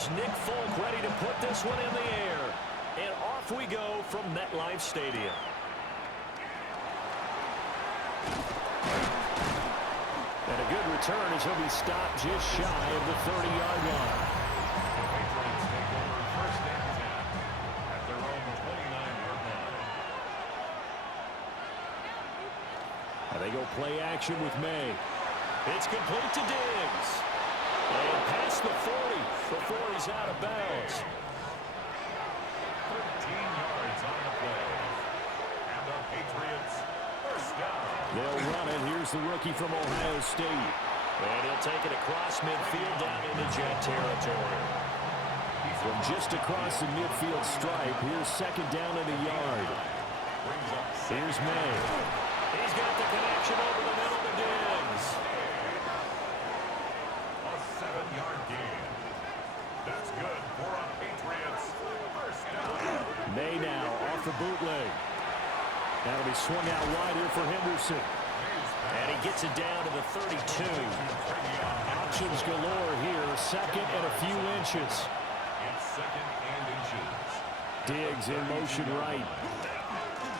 here's Nick Folk ready to put this one in the air. And off we go from MetLife Stadium. And a good return as he'll be stopped just shy of the 30-yard line. The Patriots take over first and 10 at their own 29-yard line. And they go play action with May. It's complete to Diggs. And past the 40 before he's out of bounds. 13 yards on the play. And the Patriots first down. They'll run it. Here's the rookie from Ohio State. And he'll take it across midfield down into Jet territory. From just across the midfield stripe, here's second down and a yard. Here's May. He's got the connection over the middle to Diggs. A 7-yard gain. That's good for a Patriots first down. May now off the bootleg. That'll be swung out wide here for Henderson. And he gets it down to the 32. Options galore here. Second and a few inches. It's second and inches. Diggs in motion right.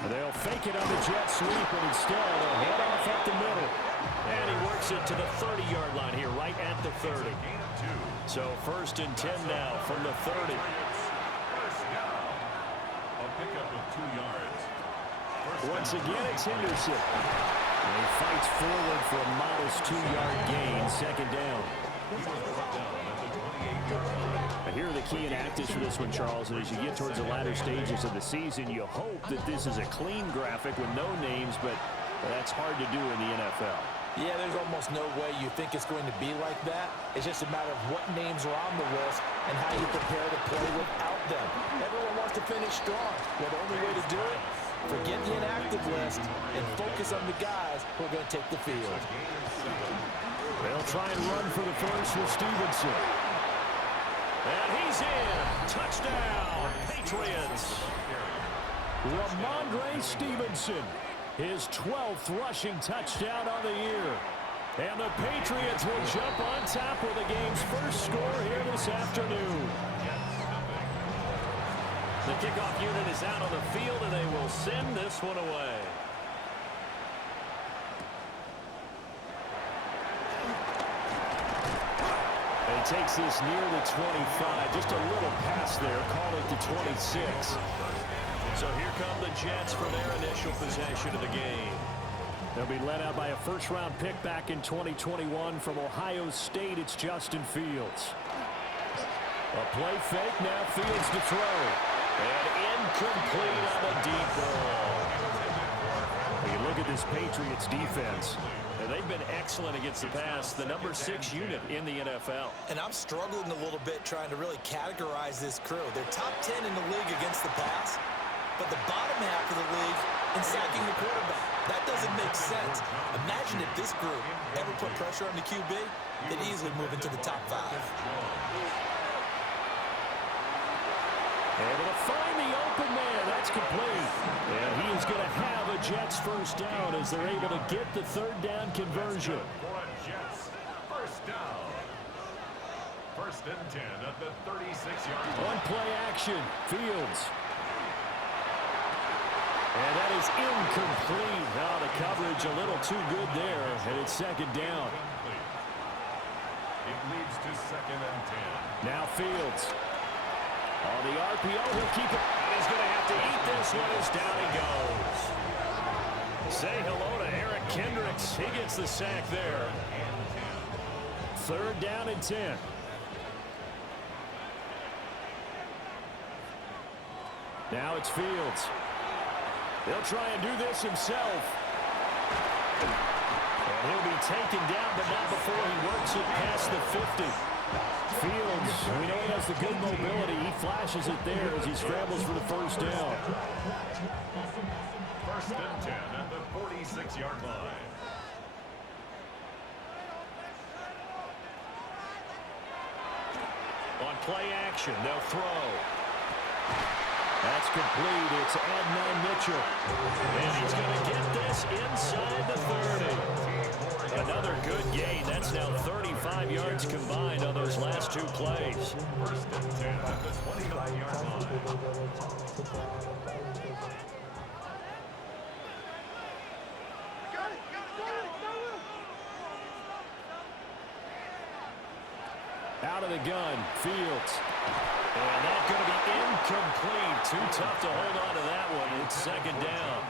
They'll fake it on the jet sweep, and instead they'll head off up the middle. And he works it to the 30-yard line here, right at the 30. So first and 10 now from the 30. First down. A pickup of 2 yards. Once again, it's Henderson. And he fights forward for a modest 2-yard gain, second down. And here are the key inactives for this one, Charles. And as you get towards the latter stages of the season, you hope that this is a clean graphic with no names, but that's hard to do in the NFL. Yeah, there's almost no way you think it's going to be like that. It's just a matter of what names are on the list and how you prepare to play without them. Everyone wants to finish strong. Well, the only way to do it, forget the inactive list and focus on the guys who are going to take the field. They'll try and run for the first with Stevenson. And he's in. Touchdown, Patriots. Ramondre Stevenson, his 12th rushing touchdown on the year. And the Patriots will jump on top with the game's first score here this afternoon. The kickoff unit is out on the field, and they will send this one away. And he takes this near the 25. Just a little pass there. Call it the 26. So here come the Jets for their initial possession of the game. They'll be led out by a first-round pick back in 2021 from Ohio State. It's Justin Fields. A play fake. Now Fields to throw. And incomplete on the deep ball. You look at this Patriots defense. They've been excellent against the pass, the number 6 unit in the NFL. And I'm struggling a little bit trying to really categorize this crew. They're top 10 in the league against the pass, but the bottom half of the league in sacking the quarterback. That doesn't make sense. Imagine if this group ever put pressure on the QB, they'd easily move into the top 5. Able to find the open man. That's complete. And he is going to have a Jets first down as they're able to get the third down conversion. For a Jets first down. First and 10 at the 36-yard line. One play action. Fields. And that is incomplete. Now the coverage a little too good there. And it's second down. It leads to second and 10. Now Fields. On the RPO, he'll keep it. And he's going to have to eat this one as down he goes. Say hello to Eric Kendricks. He gets the sack there. Third down and 10. Now it's Fields. He'll try and do this himself. And he'll be taken down, but not before he works it past the 50. Fields, we know he has the good mobility. He flashes it there as he scrambles for the first down. First and 10 at the 46-yard line. On play action, they'll throw. That's complete. It's Adnan Mitchell. And he's going to get this inside the 30. another good gain. That's now 35 yards combined on those last two plays. First and 10 at the 25-yard line. Out of the gun, Fields. And that's going to be incomplete. Too tough to hold on to that one. It's second down.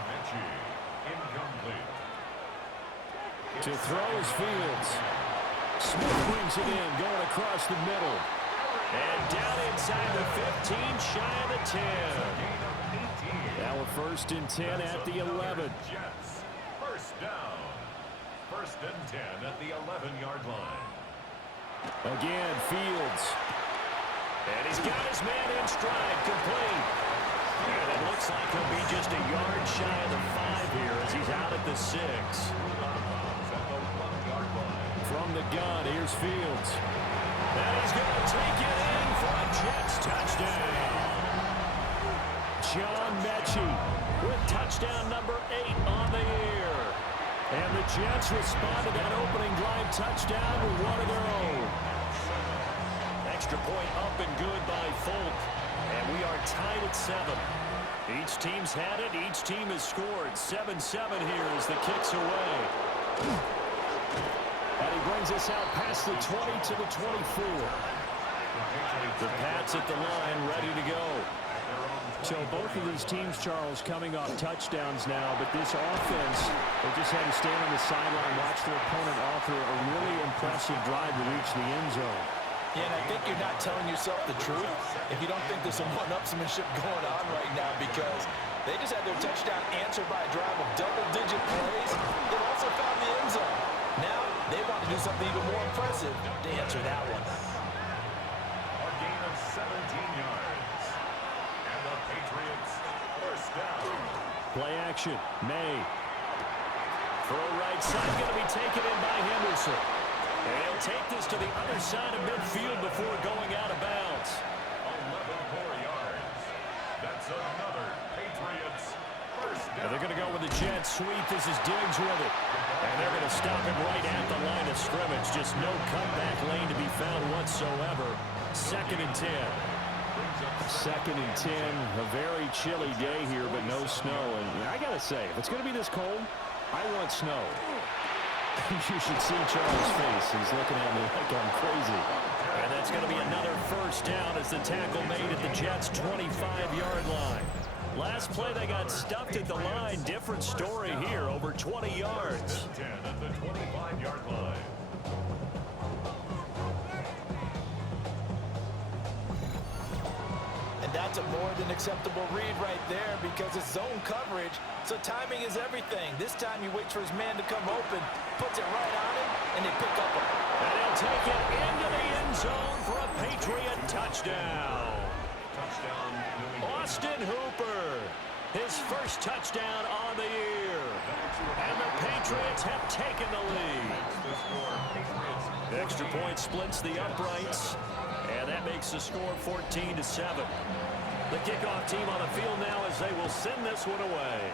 Incomplete. To throw is Fields. Smith brings it in, going across the middle. And down inside the 15, shy of the 10. Now we're first and 10 at the 11. Jets. First down. First and 10 at the 11-yard line. Again, Fields. And he's got his man in stride, complete. And it looks like he'll be just a yard shy of the 5 here as he's out at the 6. From the gun, here's Fields. And he's going to take it in for a Jets touchdown. John Mechie with touchdown number 8 on the year. And the Jets respond to that opening drive touchdown with one of their own. Extra point up and good by Folk. And we are tied at 7. Each team's had it. Each team has scored. 7-7 here as the kick's away. And he brings us out past the 20 to the 24. The Pats at the line, ready to go. So both of these teams, Charles, coming off touchdowns now, but this offense, they just had to stand on the sideline, watch their opponent offer a really impressive drive to reach the end zone. Yeah, and I think you're not telling yourself the truth if you don't think there's some one-upsmanship going on right now, because they just had their touchdown answered by a drive of double-digit plays. They also found the end zone. Now they want to do something even more impressive to answer that one. A gain of 17 yards. And the Patriots first down. Play action. May. Throw right side, going to be taken in by Henderson. And he'll take this to the other side of midfield before going out of bounds. 11 more yards. That's another Patriots first down. And they're going to go with the jet sweep. This is Diggs with it. And they're going to stop him right at the line of scrimmage. Just no comeback lane to be found whatsoever. Second and 10. Second and 10. A very chilly day here, but no snow. And I got to say, if it's going to be this cold, I want snow. You should see Charles' face. He's looking at me like I'm crazy. And that's going to be another first down as the tackle made at the Jets' 25-yard line. Last play, they got stuffed at the line. Different story here, over 20 yards. 10 at the 25-yard line. And that's a more than acceptable read right there, because it's zone coverage, so timing is everything. This time he waits for his man to come open, puts it right on him, and they pick up. And he'll take it into the end zone for a Patriot touchdown. Touchdown. Austin Hooper, his first touchdown on the year. And the Patriots have taken the lead. Extra point splits the uprights, and that makes the score 14-7. The kickoff team on the field now as they will send this one away.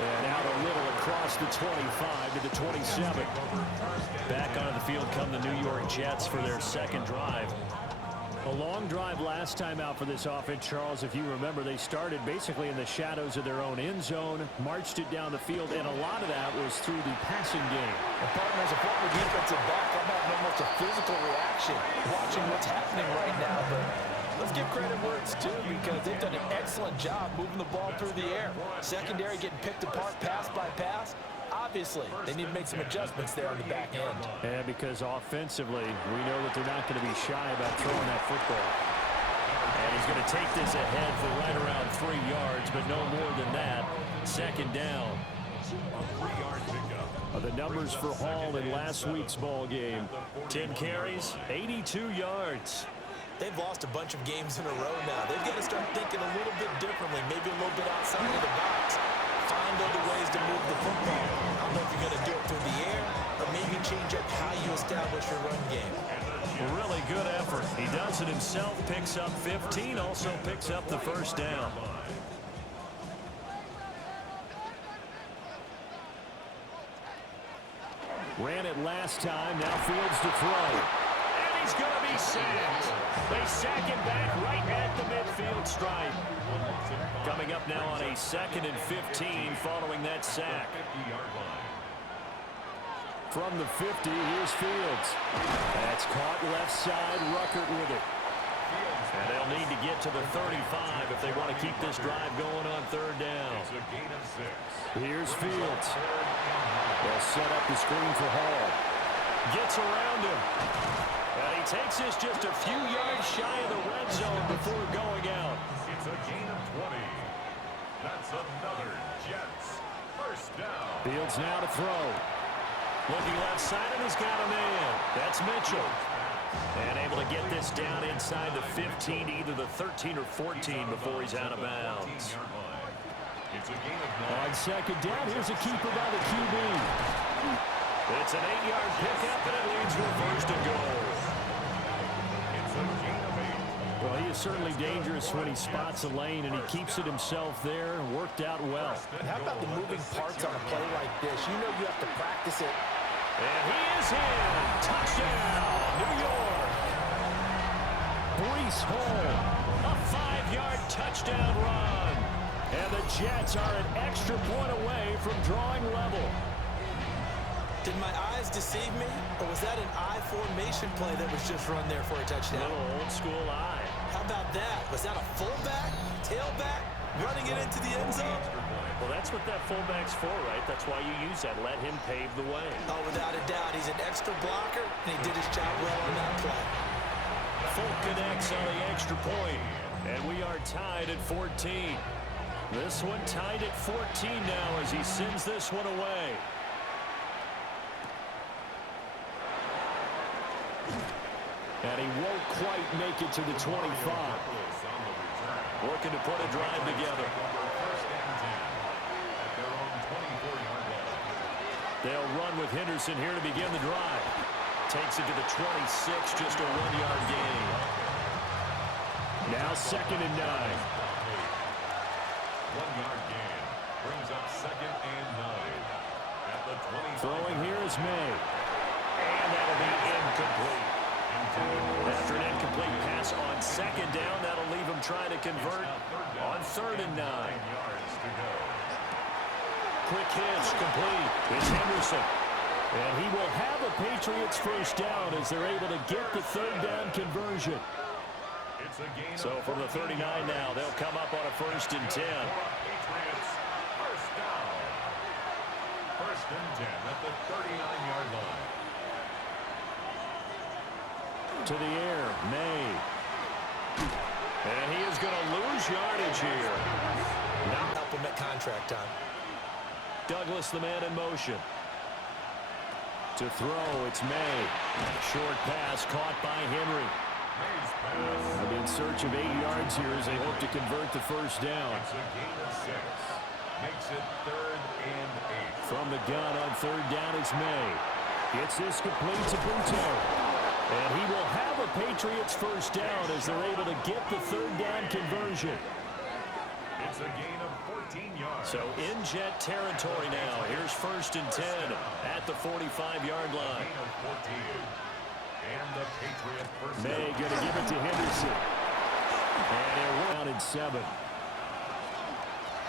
And out a little across the 25 to the 27. Back onto the field come the New York Jets for their second drive. A long drive last time out for this offense, Charles. If you remember, they started basically in the shadows of their own end zone, marched it down the field, and a lot of that was through the passing game. And partner, as a former defensive back, I'm having almost a physical reaction watching what's happening right now. But let's give credit where it's due, because they've done an excellent job moving the ball through the air. Secondary getting picked apart pass by pass. Obviously, they need to make some adjustments there on the back end. And because offensively, we know that they're not going to be shy about throwing that football. And he's going to take this ahead for right around 3 yards, but no more than that. Second down. A 3-yard pickup. The numbers for Hall in last week's ball game. 10 carries, 82 yards. They've lost a bunch of games in a row now. They've got to start thinking a little bit differently, maybe a little bit outside of the box. Find other ways to move the football. I don't know if you're going to do it through the air, or maybe change up how you establish your run game. Really good effort. He does it himself, picks up 15, also picks up the first down. Ran it last time. Now Fields to throw. And he's going to be sacked. They sack him back right at the midfield stripe. Coming up now on a 2nd and 15 following that sack. From the 50, here's Fields. That's caught left side. Ruckert with it. And they'll need to get to the 35 if they want to keep this drive going on 3rd down. Here's Fields. They'll set up the screen for Hall. Gets around him. And he takes this just a few yards shy of the red zone before going out. It's a gain of 20. That's another Jets 1st down. Fields now to throw. Looking left side, and he's got a man. That's Mitchell. And able to get this down inside the 15, either the 13 or 14 before he's out of bounds. On 2nd down, here's a keeper by the QB. It's an 8-yard pickup, and it leads to a 1st and goal. Well, he is certainly dangerous when he spots a lane, and he keeps it himself there and worked out well. And how about the moving parts on a play like this? You know you have to practice it. And he is in. Touchdown, New York. Breece Hall, a 5-yard touchdown run. And the Jets are an extra point away from drawing level. Did my eyes deceive me, or was that an I formation play that was just run there for a touchdown? Little old school eye. How about that? Was that a fullback, tailback, running it into the end zone? Well, that's what that fullback's for, right? That's why you use that. Let him pave the way. Oh, without a doubt. He's an extra blocker, and he did his job well on that play. Full connects on the extra point, and we are tied at 14. This one tied at 14 now as he sends this one away. And he won't quite make it to the 25. Working to put a drive together. They'll run with Henderson here to begin the drive. Takes it to the 26, just a 1-yard gain. Now 2nd and 9. 1-yard gain brings up 2nd and 9. At the 25. Throwing here is May. And that'll be incomplete. After an incomplete pass on 2nd down, that'll leave him trying to convert on 3rd and 9. Quick hitch, complete. It's Henderson. And he will have a Patriots 1st down as they're able to get the 3rd down conversion. So from the 39 now, they'll come up on a 1st and 10. Patriots 1st down. 1st and 10 at the 39-yard line. To the air, May. And he is going to lose yardage here. Now help him at contract time. Douglas, the man in motion. To throw, it's May. Short pass caught by Henry. And in search of 8 yards here as they hope to convert the 1st down. It's a gain of 6. Makes it 3rd and 8. From the gun on 3rd down is May. Gets this complete to Buto. And he will have a Patriots 1st down as they're able to get the 3rd down conversion. It's a gain of 14 yards. So in Jet territory now. Here's 1st and 10 at the 45-yard line. Gain of 14. And the Patriot 1st down. May going to give it to Henderson. And they're down in 7.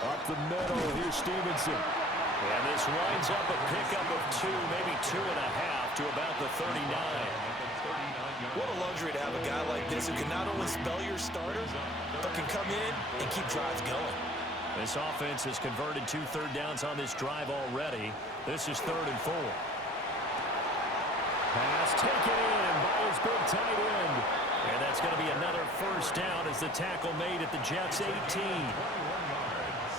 Up the middle, here's Stevenson. And this winds up a pickup of 2, maybe 2.5 to about the 39. What a luxury to have a guy like this who can not only spell your starter, but can come in and keep drives going. This offense has converted 2 third downs on this drive already. This is 3rd and 4. Pass taken in by his big tight end. And that's going to be another 1st down as the tackle made at the Jets 18. 21 yards.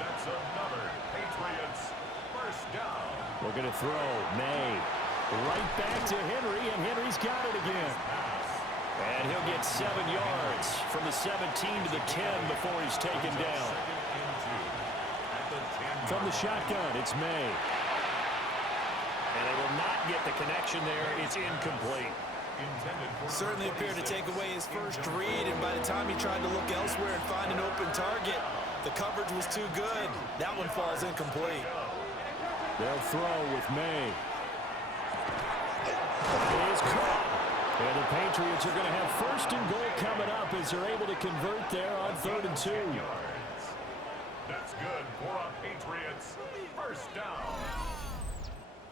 That's another Patriots 1st down. Looking to throw. May. Right back to Henry, and Henry's got it again. And he'll get 7 yards from the 17 to the 10 before he's taken down. From the shotgun, it's May. And they will not get the connection there. It's incomplete. Certainly appeared to take away his first read, and by the time he tried to look elsewhere and find an open target, the coverage was too good. That one falls incomplete. They'll throw with May. Patriots are going to have first and goal coming up as they're able to convert there on 3rd and 2. That's good for a Patriots. First down.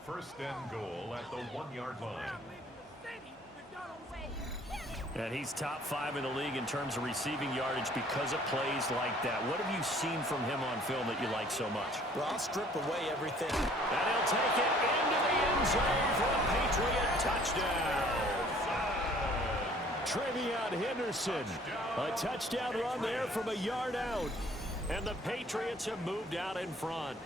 First and goal at the 1-yard line. And he's top 5 in the league in terms of receiving yardage because of plays like that. What have you seen from him on film that you like so much? Well, I'll strip away everything. And he'll take it into the end zone for a Patriot touchdown. Trevion Henderson, a touchdown run there from a yard out. And the Patriots have moved out in front.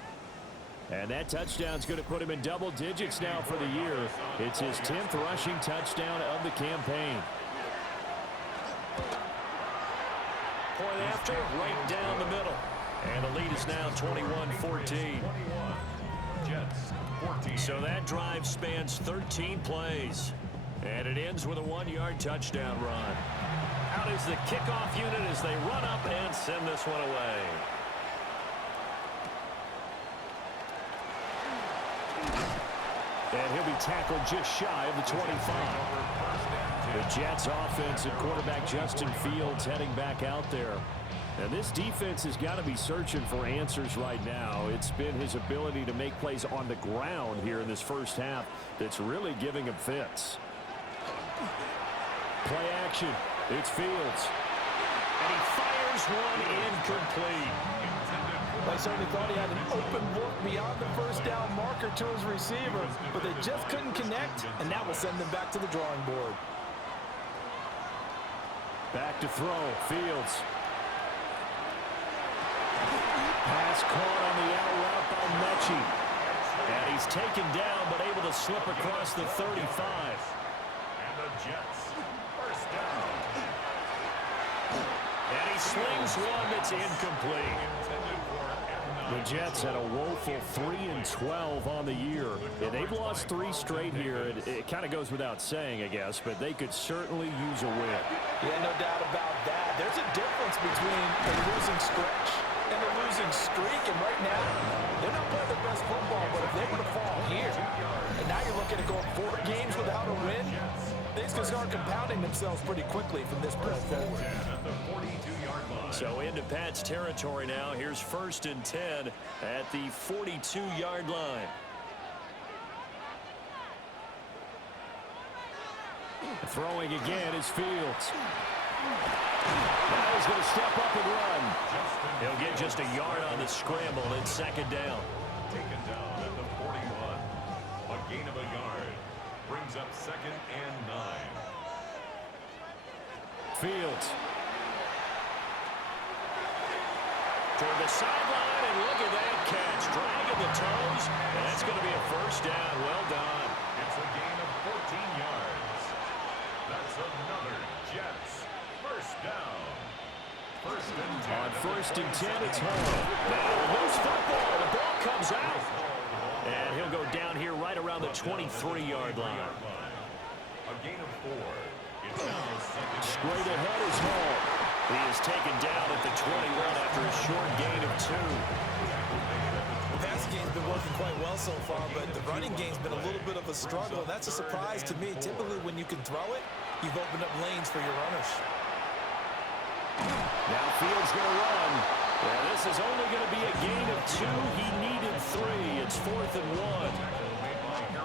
And that touchdown's going to put him in double digits now for the year. It's his 10th rushing touchdown of the campaign. Point after, right down the middle. And the lead is now 21-14. So that drive spans 13 plays. And it ends with a 1-yard touchdown run. Out is the kickoff unit as they run up and send this one away. And he'll be tackled just shy of the 25. The Jets offense and quarterback Justin Fields heading back out there. And this defense has got to be searching for answers right now. It's been his ability to make plays on the ground here in this first half that's really giving him fits. Play action. It's Fields. And he fires one incomplete. I certainly thought he had an open look beyond the first down marker to his receiver, but they just couldn't connect, and that will send them back to the drawing board. Back to throw. Fields. Pass caught on the out route by Mechie. And he's taken down, but able to slip across the 35. And the Jets, first down. And he slings one that's incomplete. The Jets had a woeful 3-12 on the year. And they've lost 3 straight here. It kind of goes without saying, I guess, but they could certainly use a win. Yeah, no doubt about that. There's a difference between a losing stretch and a losing streak. And right now, they're not playing their best football, but if they were to fall here, and now you're looking at going 4 games without a win, things can start compounding themselves pretty quickly from this point forward. So into Pat's territory now. Here's 1st and 10 at the 42-yard line. Throwing again is Fields. Now he's going to step up and run. He'll get just a yard on the scramble. It's 2nd down. Taken down at the 41. A gain of a yard. Brings up 2nd and 9. Fields. Toward the sideline, and look at that catch. Dragging the toes, and that's going to be a first down. Well done. It's a gain of 14 yards. That's another Jets first down. 1st and 10. On 1st and 10, it's Hall. Now loose football. The ball comes out. And he'll go down here right around the 23-yard line. A gain of 4. It's now 2nd. Straight ahead is Hall. He is taken down at the 21 after a short gain of 2. The passing game's been working quite well so far, but the running game's been a little bit of a struggle. That's a surprise to me. Typically, when you can throw it, you've opened up lanes for your runners. Now Fields going to run. Well, this is only going to be a gain of 2. He needed 3. It's 4th and 1.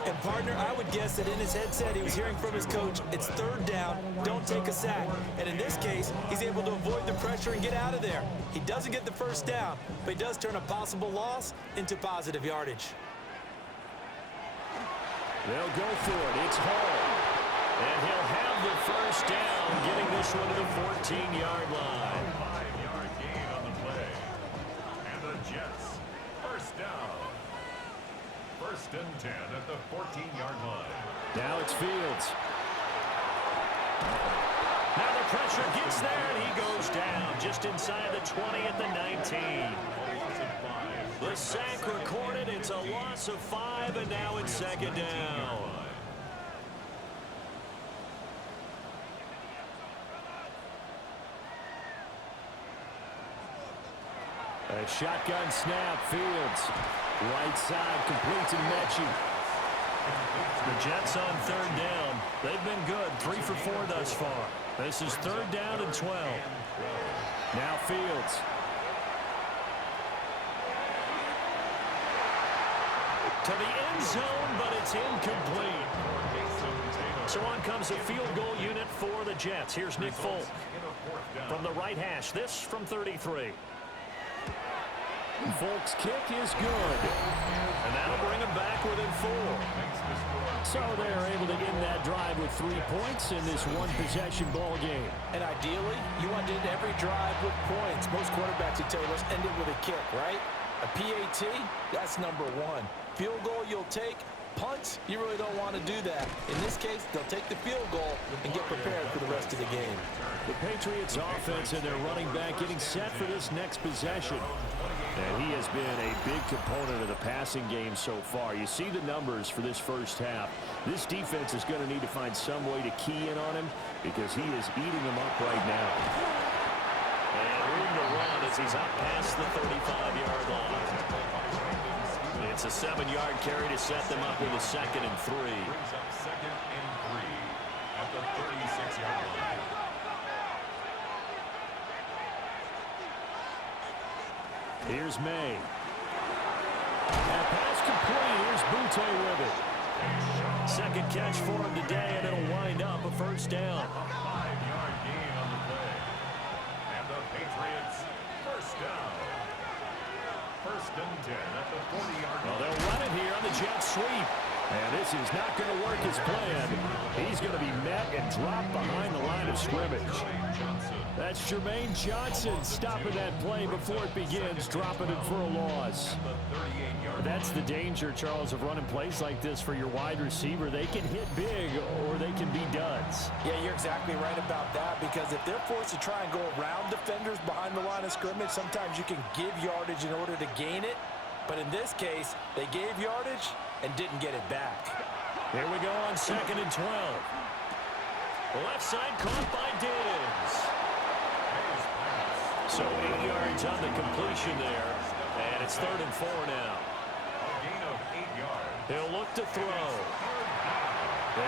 And, partner, I would guess that in his headset he was hearing from his coach, it's 3rd down, don't take a sack. And in this case, he's able to avoid the pressure and get out of there. He doesn't get the first down, but he does turn a possible loss into positive yardage. They'll go for it. It's Hall. And he'll have the first down, getting this one to the 14-yard line. 5-yard gain on the play. And the Jets, first down. 1st and 10 at the 14-yard line. Now it's Fields. Now the pressure gets there, and he goes down just inside the 20 at the 19. The sack recorded. It's a loss of 5, and now it's 2nd down. A shotgun snap. Fields. Right side complete to Mechie. The Jets on third down. They've been good, 3 for 4 thus far. This is third down and 12. Now Fields. To the end zone, but it's incomplete. So on comes a field goal unit for the Jets. Here's Nick Folk from the right hash. This from 33. Folk's kick is good. And that'll bring them back within 4. So they're able to end that drive with 3 points in this one-possession ball game. And ideally, you want to end every drive with points. Most quarterbacks would tell you, let's end it with a kick, right? A PAT, that's number 1. Field goal you'll take. Punts, you really don't want to do that. In this case, they'll take the field goal and get prepared for the rest of the game. The Patriots offense and their running back getting set for this next possession. And he has been a big component of the passing game so far. You see the numbers for this first half. This defense is going to need to find some way to key in on him because he is eating them up right now. And room to run as he's up past the 35-yard line. It's a 7-yard carry to set them up with a 2nd and 3. Brings up 2nd and 3 at the 36-yard line. Here's May. And pass complete. Here's Butte with it. Second catch for him today, and it'll wind up a first down. 5-yard gain on the play. And the Patriots first down. 1st and 10 at the 40-yard line. Well, they'll run it here on the jet sweep. And this is not going to work as planned. He's going to be met and dropped behind the line of scrimmage. That's Jermaine Johnson stopping that play before it begins, dropping it for a loss. That's the danger, Charles, of running plays like this for your wide receiver. They can hit big or they can be duds. Yeah, you're exactly right about that, because if they're forced to try and go around defenders behind the line of scrimmage, sometimes you can give yardage in order to gain it. But in this case, they gave yardage and didn't get it back. Here we go on 2nd and 12. Left side caught by Diggs. So 8 yards on the completion there. And it's 3rd and 4 now. A gain of 8 yards. He'll look to throw.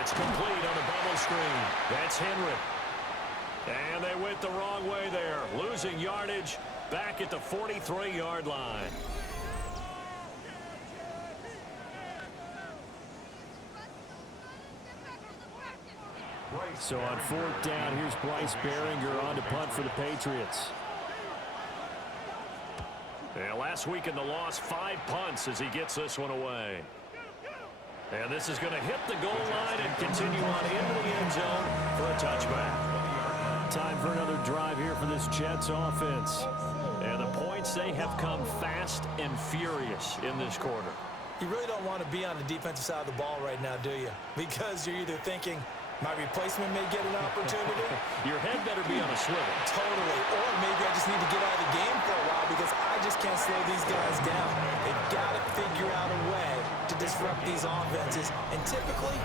It's complete on the bubble screen. That's Henry. And they went the wrong way there. Losing yardage back at the 43-yard line. So on 4th down, here's Bryce Behringer on to punt for the Patriots. And last week in the loss, 5 punts as he gets this one away. And this is going to hit the goal line and continue on into the end zone for a touchback. Time for another drive here for this Jets offense. And the points, they have come fast and furious in this quarter. You really don't want to be on the defensive side of the ball right now, do you? Because you're either thinking, my replacement may get an opportunity. Your head better be on a swivel. Totally. Or maybe I just need to get out of the game for a while because I just can't slow these guys down. They've got to figure out a way to disrupt these offenses. And typically,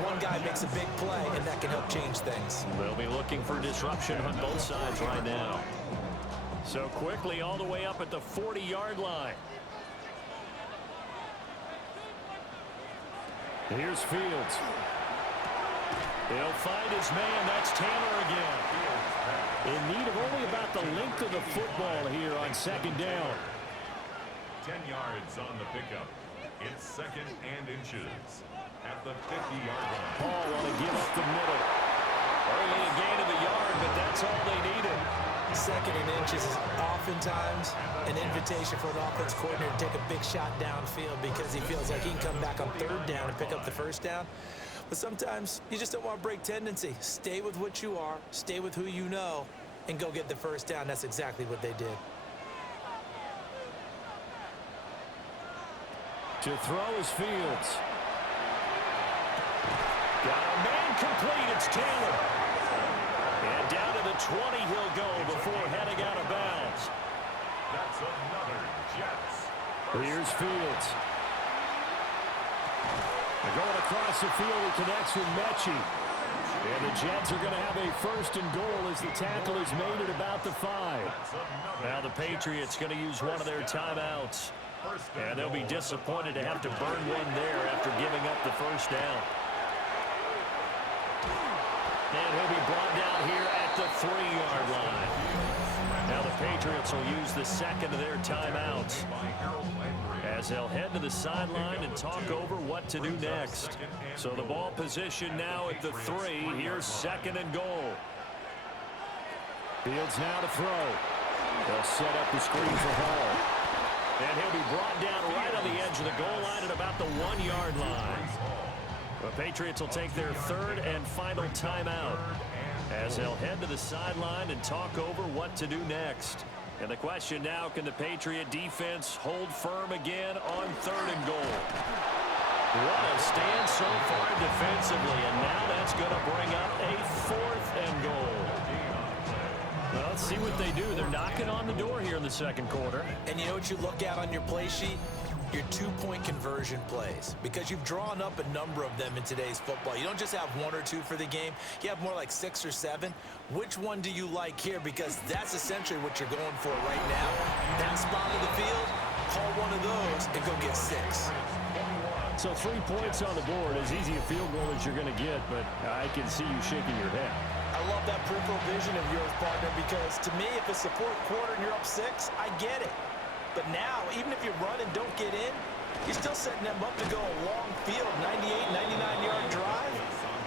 one guy makes a big play, and that can help change things. They'll be looking for disruption on both sides right now. So quickly all the way up at the 40-yard line. Here's Fields. He'll find his man. That's Taylor again. In need of only about the length of the football here on 2nd down. 10 yards on the pickup. It's 2nd and inches at the 50-yard line. Paul want to give up the middle. Early a gain of a yard, but that's all they needed. 2nd and inches is oftentimes an invitation for an offense coordinator to take a big shot downfield because he feels like he can come back on 3rd down and pick up the 1st down. But sometimes you just don't want to break tendency. Stay with what you are, stay with who you know, and go get the 1st down. That's exactly what they did. To throw is Fields. Got a man complete. It's Taylor. And down to the 20 he'll go before heading out of bounds. That's another Jets. Here's Fields. Going across the field, he connects with Mechie. And the Jets are going to have a 1st and goal as the tackle is made at about the 5. Now the Patriots going to use one of their timeouts. And they'll be disappointed to have to burn one there after giving up the first down. And he'll be brought down here at the 3-yard line. Now the Patriots will use the second of their timeouts as they'll head to the sideline and talk over what to do next. So the ball position now at the 3. Here's second and goal. Fields now to throw. They'll set up the screen for Hall. And he'll be brought down right on the edge of the goal line at about the 1-yard line. The Patriots will take their third and final timeout as they'll head to the sideline and talk over what to do next. And the question now, can the Patriot defense hold firm again on third and goal? What a stand so far defensively, and now that's going to bring up a fourth and goal. Well, let's see what they do. They're knocking on the door here in the second quarter. And you know what you look at on your play sheet? Your two-point conversion plays, because you've drawn up a number of them in today's football. You don't just have one or two for the game. You have more like 6 or 7. Which one do you like here? Because that's essentially what you're going for right now. That spot of the field, call one of those and go get 6. So 3 points on the board, as easy a field goal as you're going to get, but I can see you shaking your head. I love that peripheral vision of yours, partner, because to me, if it's the fourth quarter and you're up 6, I get it. But now, even if you run and don't get in, you're still setting them up to go a long field, 98, 99-yard drive.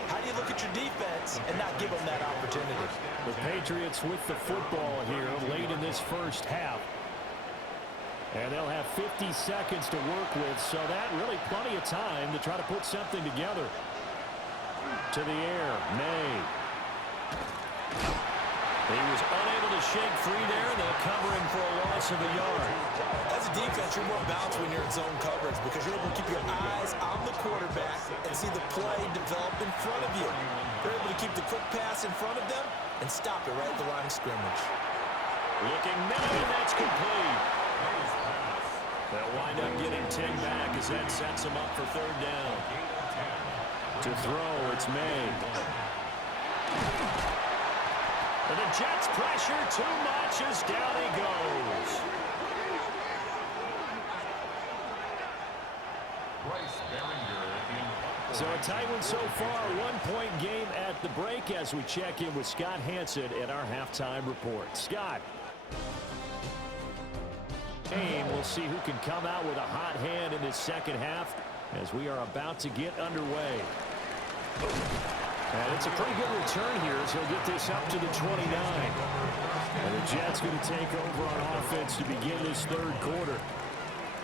How do you look at your defense and not give them that opportunity? The Patriots with the football here late in this first half. And they'll have 50 seconds to work with, so that really plenty of time to try to put something together. To the air, May. He was unable to shake free there. They'll cover him for a loss of a yard. As a defense, you're more balanced when you're in zone coverage because you're able to keep your eyes on the quarterback and see the play develop in front of you. You're able to keep the quick pass in front of them and stop it right at the line of scrimmage. Looking middle, and that's complete. They'll wind up getting 10 back as that sets them up for third down. To throw, it's May. And the Jets pressure too much as down he goes. So a tight one so far, 1-point game at the break as we check in with Scott Hansen at our halftime report. Scott. And we'll see who can come out with a hot hand in this second half as we are about to get underway. And it's a pretty good return here as he'll get this up to the 29. And the Jets going to take over on offense to begin this third quarter.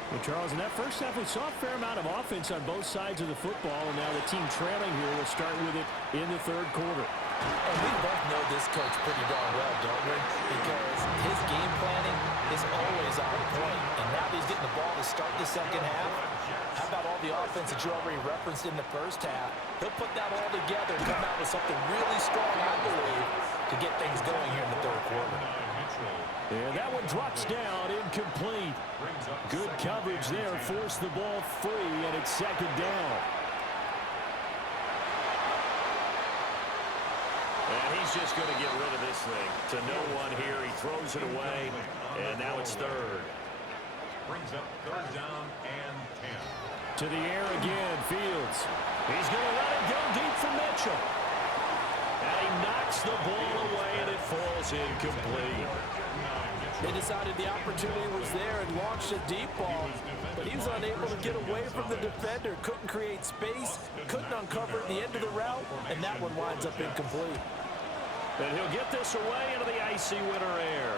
Well, Charles, in that first half, we saw a fair amount of offense on both sides of the football, and now the team trailing here will start with it in the third quarter. And we both know this coach pretty darn well, don't we? Because his game planning is always on point. And now that he's getting the ball to start the second half, how about all the offense that you already referenced in the first half? He'll put that all together and come out with something really strong, I believe, to get things going here in the third quarter. And that one drops down, incomplete. Good coverage there, forced the ball free, and it's second down. And he's just going to get rid of this thing to no one here. He throws it away, and now it's third. Brings up third down and 10. To the air again, Fields. He's going to let it go deep for Mitchell. And he knocks the ball away, and it falls incomplete. They decided the opportunity was there and launched a deep ball, but he was unable to get away from the defender, couldn't create space, couldn't uncover at the end of the route, and that one winds up incomplete. And he'll get this away into the icy winter air.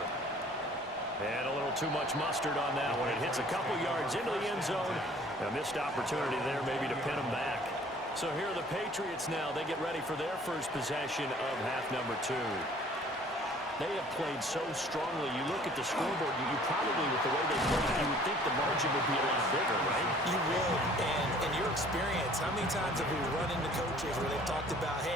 And a little too much mustard on that one. It hits a couple yards into the end zone. A missed opportunity there maybe to pin him back. So here are the Patriots now. They get ready for their first possession of half number 2. They have played so strongly. You look at the scoreboard, you probably, with the way they played, you would think the margin would be a lot bigger, right? You would, and in your experience, how many times have we run into coaches where they've talked about, hey,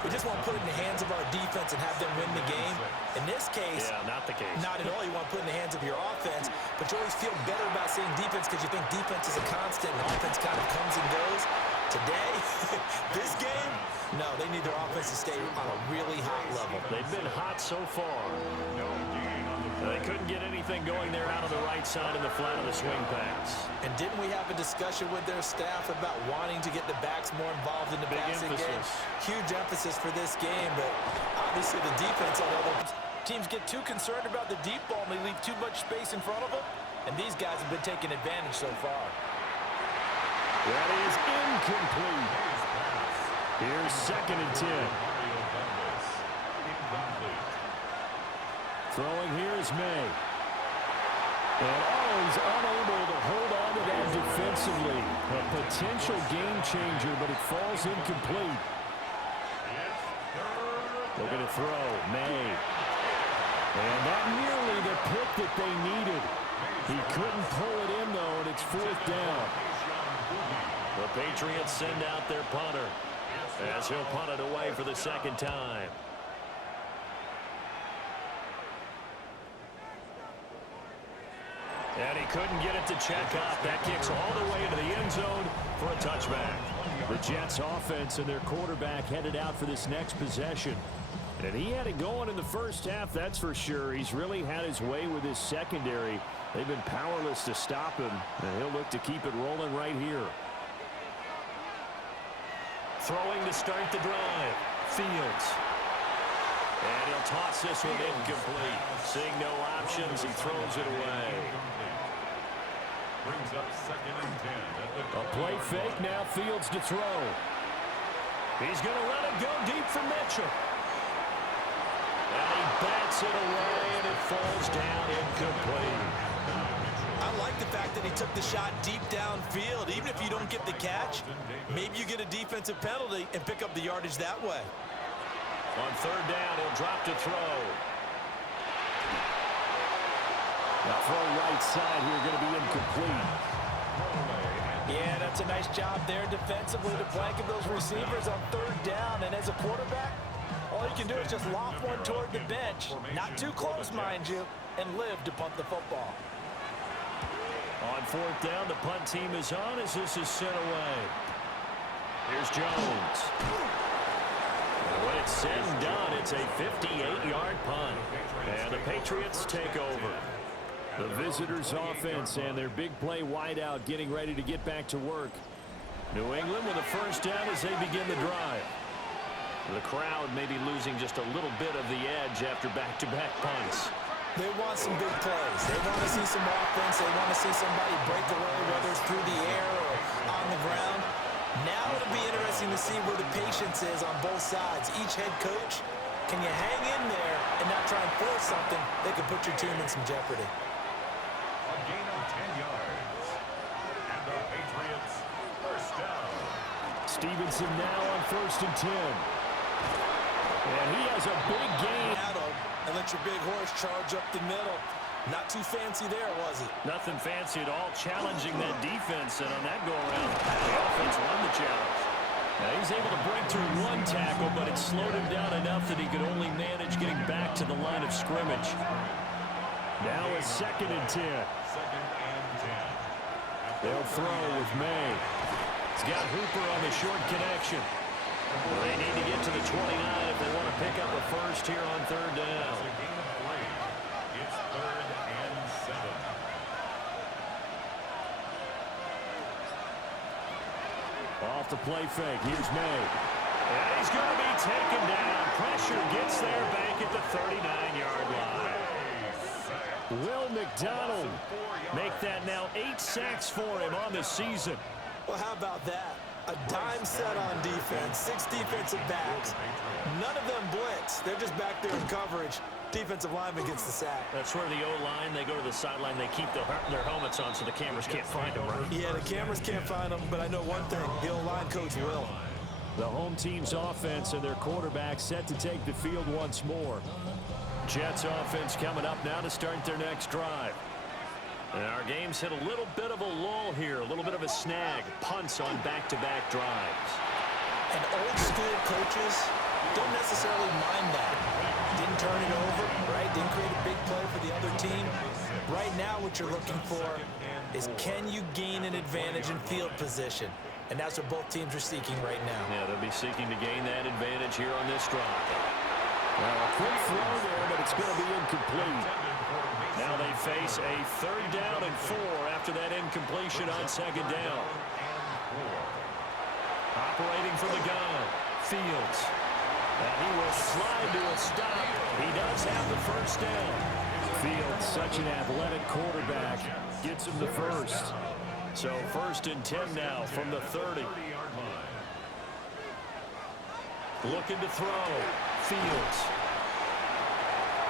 we just want to put it in the hands of our defense and have them win the game? In this case, yeah, not the case. Not at all. You want to put it in the hands of your offense, but you always feel better about saying defense because you think defense is a constant and offense kind of comes and goes. Today, this game, no, they need their offense to stay on a really hot level. They've been hot so far. No gain on the They couldn't get anything going there out on the right side of the flat of the swing pass. And didn't we have a discussion with their staff about wanting to get the backs more involved in the passing game? Huge emphasis for this game, but obviously the defense on other teams get too concerned about the deep ball and they leave too much space in front of them. And these guys have been taking advantage so far. That is incomplete. Here's 2nd and 10. Throwing here is May. And he's unable to hold on to that defensively. A potential game changer, but it falls incomplete. Looking to throw, May. And that nearly the pick that they needed. He couldn't pull it in, though, and it's 4th down. The Patriots send out their punter as he'll punt it away for the 2nd time. And he couldn't get it to check up. That kicks all the way into the end zone for a touchback. The Jets offense and their quarterback headed out for this next possession. And he had it going in the first half, that's for sure. He's really had his way with his secondary. They've been powerless to stop him, and he'll look to keep it rolling right here. Throwing to start the drive. Fields. And he'll toss this one incomplete. Seeing no options, he throws it away. Brings up 2nd and 10. A play fake, now Fields to throw. He's going to let it go deep for Mitchell. And he bats it away, and it falls down incomplete. I like the fact that he took the shot deep downfield. Even if you don't get the catch, maybe you get a defensive penalty and pick up the yardage that way. On 3rd down, he'll drop to throw. The throw right side here going to be incomplete. Yeah, that's a nice job there defensively to blanket those receivers on 3rd down. And as a quarterback, all you can do is just loft one toward the bench. Not too close, mind you, and live to punt the football. On 4th down, the punt team is on as this is sent away. Here's Jones. And when it's said and done, it's a 58-yard punt. And the Patriots take over. The visitors' offense and their big play wideout getting ready to get back to work. New England with a 1st down as they begin the drive. The crowd may be losing just a little bit of the edge after back-to-back punts. They want some big plays. They want to see some offense. They want to see somebody break away, whether it's through the air or on the ground. Now it'll be interesting to see where the patience is on both sides. Each head coach, can you hang in there and not try and force something that could put your team in some jeopardy? A gain of 10 yards. And the Patriots 1st down. Stevenson now on 1st and 10. And he has a big gain. And let your big horse charge up the middle. Not too fancy there, was it? Nothing fancy at all, challenging that defense, and on that go-around, the offense won the challenge. Now he's able to break through one tackle, but it slowed him down enough that he could only manage getting back to the line of scrimmage. Now it's 2nd and 10. 2nd and 10. They'll throw with May. He's got Hooper on the short connection. Well, they need to get to the 29 if they want to pick up a 1st here on 3rd down. It's a gain of 3. It's 3rd and 7. Off the play fake. Here's May. And he's going to be taken down. Pressure gets there back at the 39-yard line. Will McDonald make that now 8 sacks for him on the season. Well, how about that? A dime set on defense, 6 defensive backs. None of them blitz. They're just back there in coverage. Defensive lineman gets the sack. That's where the O-line, they go to the sideline, they keep their helmets on so the cameras can't find them, right? Yeah, the cameras can't find them, but I know one thing. The O-line coach will. The home team's offense and their quarterback set to take the field once more. Jets offense coming up now to start their next drive. And our game's hit a little bit of a lull here, a little bit of a snag. Punts on back-to-back drives. And old school coaches don't necessarily mind that. Didn't turn it over, right? Didn't create a big play for the other team. Right now what you're looking for is can you gain an advantage in field position? And that's what both teams are seeking right now. Yeah, they'll be seeking to gain that advantage here on this drive. Well, a quick throw there, but it's going to be incomplete. Now they face a 3rd down and 4 after that incompletion on 2nd down. Operating from the gun, Fields. And he will slide to a stop. He does have the 1st down. Fields, such an athletic quarterback, gets him the 1st. So 1st and 10 now from the 30. Looking to throw. Fields.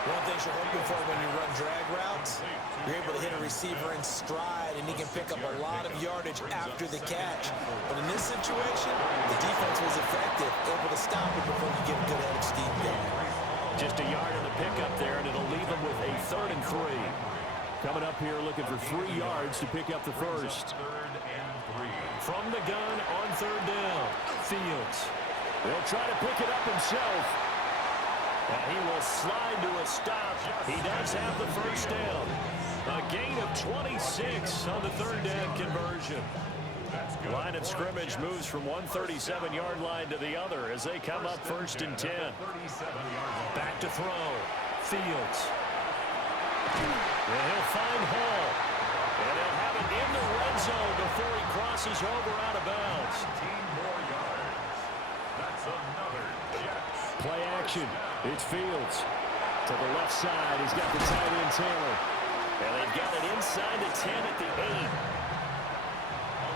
One thing you're hoping for when you run drag routes, you're able to hit a receiver in stride, and he can pick up a lot of yardage after the catch. But in this situation, the defense was effective, able to stop it before you get a good head of steam going. Just a yard in the pickup there, and it'll leave him with a 3rd and 3. Coming up here looking for 3 yards to pick up the 1st. From the gun on 3rd down, Fields. He'll try to pick it up himself. And he will slide to a stop. He does have the 1st down. A gain of 26 on the 3rd down conversion. Line of scrimmage moves from one 37-yard line to the other as they come up 1st and 10. Back to throw. Fields. And he'll find Hall. And he'll have it in the red zone before he crosses over out of bounds. 15 more yards. That's another Jets. Play action. It's Fields. To the left side, he's got the tight end Taylor. And they've got it inside the 10 at the 8.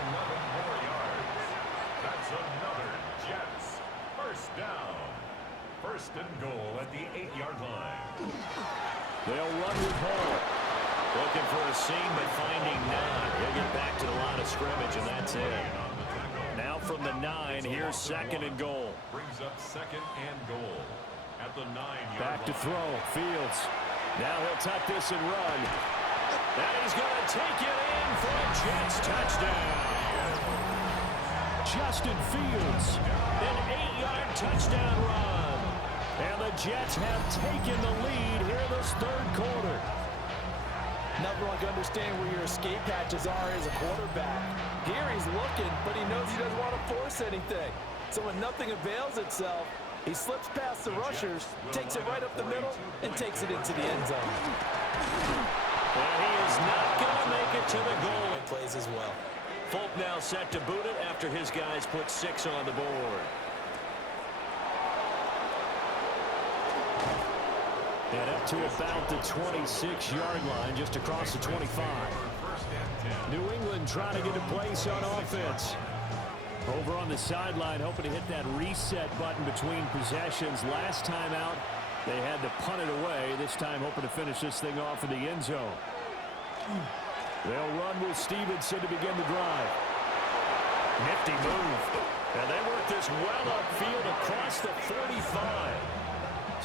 11 more yards. That's another Jets. 1st down. 1st and goal at the 8-yard line. They'll run with Hall. Looking for a seam, but finding none. He'll get back to the line of scrimmage, and that's it. Now from the 9, here's 2nd and goal. Brings up 2nd and goal at the 9-yard Back to line. throw. Fields. Now he'll tuck this and run. And he's going to take it in for a Jets touchdown. Justin Fields, an 8-yard touchdown run. And the Jets have taken the lead here in this 3rd quarter. Nothing like understand where your escape hatches are as a quarterback. Here he's looking, but he knows he doesn't want to force anything. So when nothing avails itself, he slips past the rushers, takes it right up the middle, and takes it into the end zone. And he is not going to make it to the goal. He plays as well. Folk now set to boot it after his guys put 6 on the board. And up to about the 26-yard line, just across the 25. New England trying to get a place on offense. Over on the sideline, hoping to hit that reset button between possessions. Last time out, they had to punt it away. This time, hoping to finish this thing off in the end zone. They'll run with Stevenson to begin the drive. Nifty move. And they work this well upfield across the 45.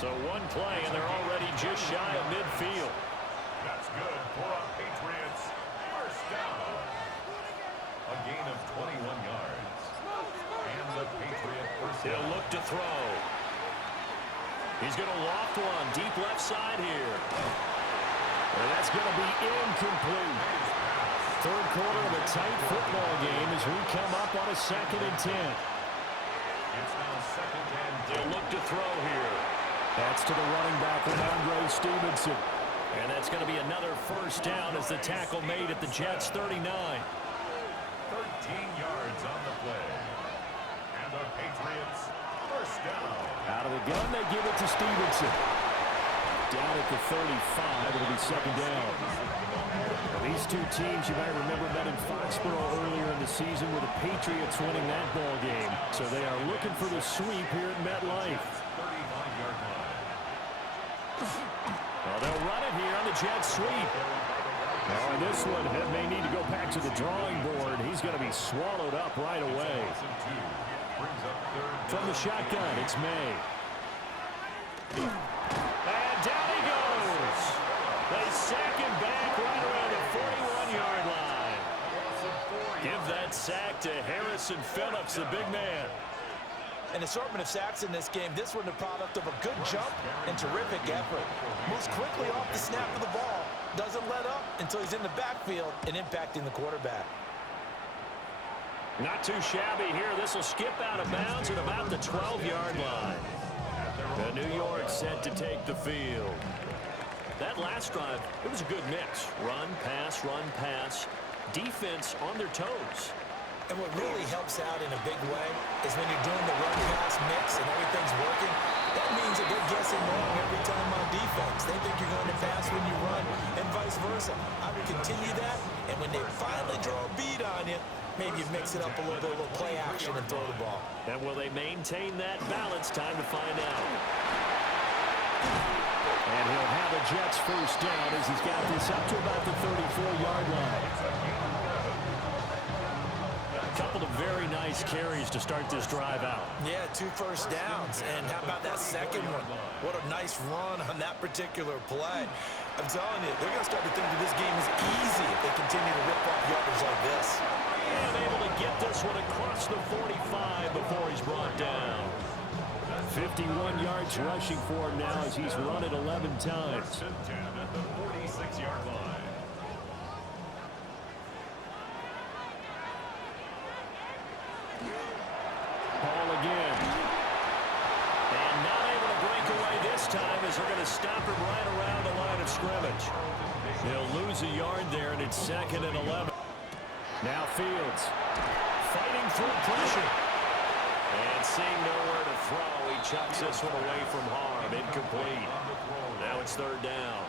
So one play, and they're already just shy of midfield. That's good for a Patriots 1st down. A gain of 21 yards. And the Patriot 1st down. He'll look to throw. He's going to loft one deep left side here. And that's going to be incomplete. 3rd quarter of a tight football game as we come up on a 2nd and 10. It's now 2nd and 10. They'll look to throw here. That's to the running back, Ramondre Stevenson. And that's going to be another 1st down as the tackle made at the Jets' 39. 13 yards on the play. And the Patriots 1st down. Out of the gun, they give it to Stevenson. Down at the 35, it'll be 2nd down. These two teams, you might remember, met in Foxborough earlier in the season with the Patriots winning that ball game. So they are looking for the sweep here at MetLife. 35-yard line. Well, they'll run it here on the jet sweep. Now, on this one, he may need to go back to the drawing board. He's going to be swallowed up right away. From the shotgun, it's May. And down he goes. They sack him back right around the 41-yard line. Give that sack to Harrison Phillips, the big man. An assortment of sacks in this game. This one the product of a good jump and terrific effort. Moves quickly off the snap of the ball. Doesn't let up until he's in the backfield and impacting the quarterback. Not too shabby here. This will skip out of bounds at about the 12-yard line. The New York set to take the field. That last drive, it was a good mix. Run, pass, defense on their toes. And what really helps out in a big way is when you're doing the run-pass mix and everything's working, that means that they're guessing wrong every time on defense. They think you're going to pass when you run and vice versa. I would continue that, and when they finally draw a beat on you, maybe you mix it up a little bit, a little play action and throw the ball. And will they maintain that balance? Time to find out. And he'll have the Jets first down as he's got this up to about the 34-yard line. A couple of very nice carries to start this drive out. Yeah, 2 first downs. And how about that second one? What a nice run on that particular play. I'm telling you, they're going to start to think that this game is easy if they continue to rip off yardage like this. And able to get this one across the 45 before he's brought down. 51 yards rushing for him now as he's run it 11 times. At the 46-yard line. Ball again. And not able to break away this time as they're going to stop him right around the line of scrimmage. He'll lose a yard there, and it's 2nd and 11. Now Fields fighting through pressure. And seeing nowhere to throw, he chucks this one away from harm. Incomplete. Now it's 3rd down.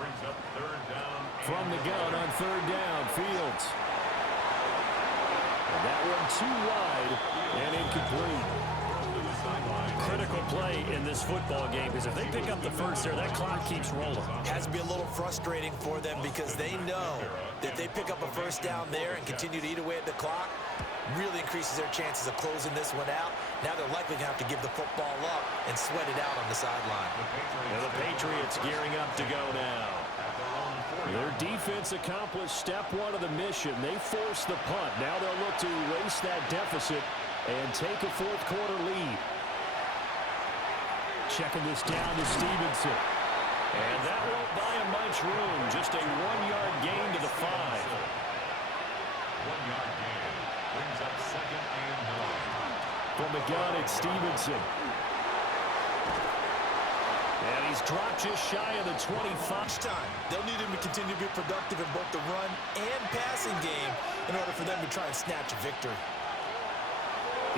Brings up 3rd down. From the gun on 3rd down, Fields. And that one too wide and incomplete. Critical play in this football game because if they pick up the first there, that clock keeps rolling. Has to be a little frustrating for them because they know that they pick up a first down there and continue to eat away at the clock, really increases their chances of closing this one out. Now they're likely going to have to give the football up and sweat it out on the sideline. And the Patriots gearing up to go now. Their defense accomplished step 1 of the mission. They forced the punt. Now they'll look to erase that deficit and take a 4th quarter lead. Checking this down to Stevenson. And that won't buy him much room. Just a 1-yard gain to the 5. 1-yard gain. Brings up 2nd and 9. From the gun, it's Stevenson. And he's dropped just shy of the 25. Time. They'll need him to continue to be productive in both the run and passing game in order for them to try and snatch a victory.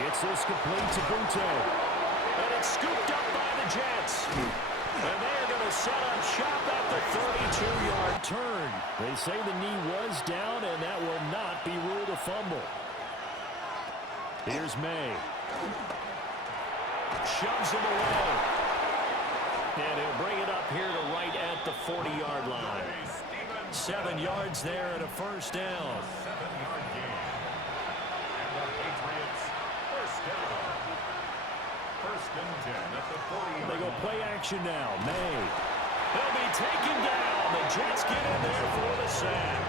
It's this complete to Butte. And it's scooped up by the Jets. And they're going to set up shop at the 32-yard turn. They say the knee was down, and that will not be ruled a fumble. Here's May. Shoves him away. And he'll bring it up here to right at the 40-yard line. 7 yards there and a first down. 7-yard gain. And the Patriots first down. 1st and 10 at the 40-yard line. They go play action now. May. He'll be taken down. The Jets get in there for the sack.